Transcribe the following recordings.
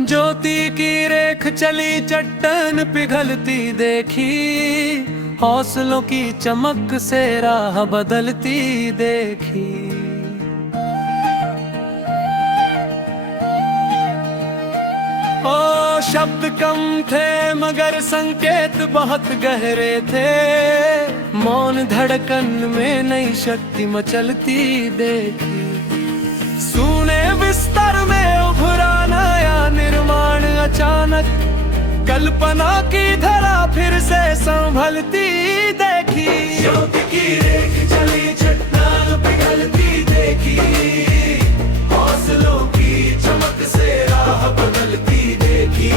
ज्योति की रेख चली चट्टान पिघलती देखी, हौसलों की चमक से राह बदलती देखी। ओ शब्द कम थे मगर संकेत बहुत गहरे थे, मौन धड़कन में नई शक्ति मचलती देखी। सूने बिस्तर में उभरा नया निर्माण अचानक, कल्पना की धरा फिर से संभलती देखी। ज्योति की रेख चली चट्टान पिघलती देखी, हौसलों की चमक से राह बदलती देखी।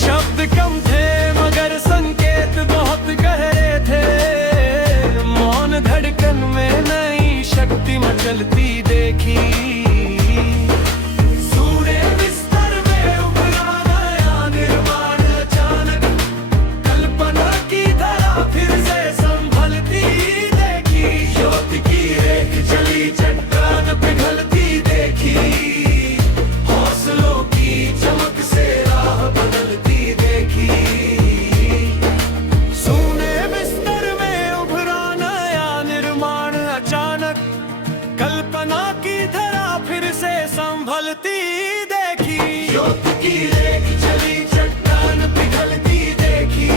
शब्द कम थे मगर संकेत बहुत गहरे थे, मौन धड़कन में नई शक्ति मचलती देखी। सूने बिस्तर में उभरा नया निर्माण अचानक, कल्पना की धरा फिर से संभलती देखी। ज्योति की रेख चली चट्टान पिघलती देखी, हौसलों की चमक से राह बदलती देखी। सूने बिस्तर में उभरा नया निर्माण अचानक, कल्पना की धरा फिर से संभलती देखी। ज्योति की रेख चली चट्टान पिघलती देखी,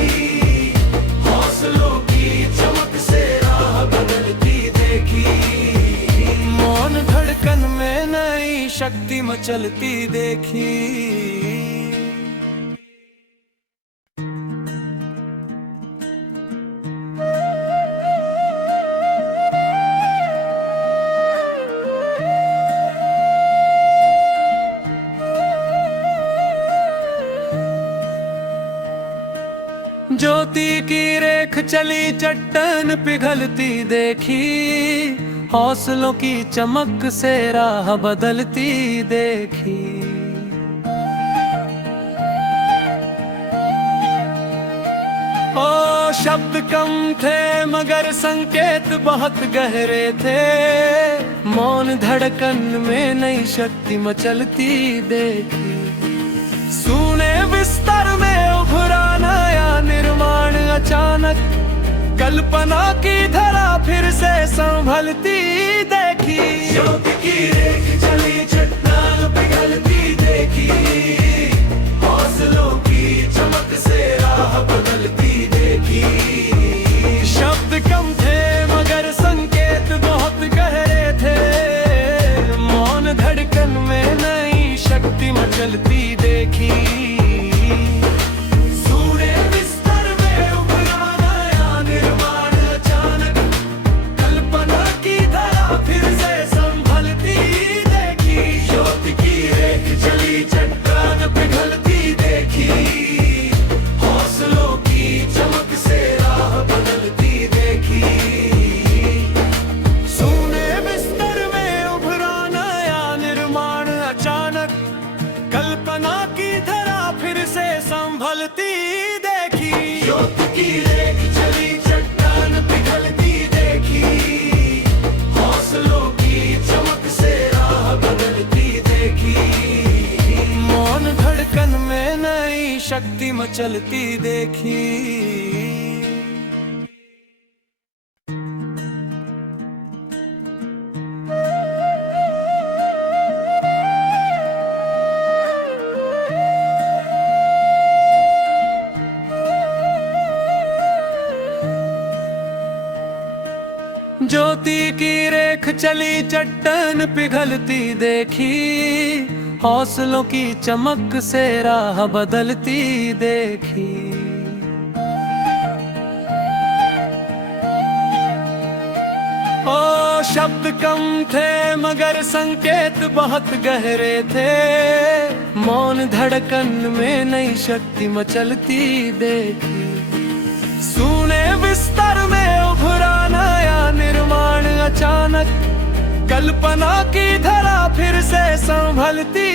हौसलों की चमक से राह बदलती देखी। मौन धड़कन में नई शक्ति मचलती देखी। ज्योति की रेख चली चट्टान पिघलती देखी, हौसलों की चमक से राह बदलती देखी। ओ शब्द कम थे मगर संकेत बहुत गहरे थे, मौन धड़कन में नई शक्ति मचलती देखी। सूने बिस्तर में उभरा नया निर्माण अचानक, कल्पना की धरा फिर से संभलती देखी। ज्योति की रेख चली चट्टान पिघलती देखी, हौसलों की चमक से राह बदलती देखी। शब्द कम थे मगर संकेत बहुत गहरे थे, मौन धड़कन में नई शक्ति मचलती देखी। सूने बिस्तर में उभरा नया निर्माण अचानक, कल्पना की धरा फिर से संभलती देखी। ज्योति की रेख चली चट्टान पिघलती देखी, हौसलों की चमक से राह बदलती देखी। सूने बिस्तर में उभरा नया निर्माण अचानक, कल्पना की धरा फिर से संभलती देखी। ज्योति की रेख चली चट्टान पिघलती देखी, हौसलों की चमक से राह बदलती देखी। मौन धड़कन में नई शक्ति मचलती देखी। ज्योति की रेख चली चट्टान पिघलती देखी, हौसलों की चमक से राह बदलती देखी। ओ शब्द कम थे मगर संकेत बहुत गहरे थे, मौन धड़कन में नई शक्ति मचलती देखी। सूने बिस्तर में उभरा नया निर्माण अचानक, कल्पना की धरा फिर से संभलती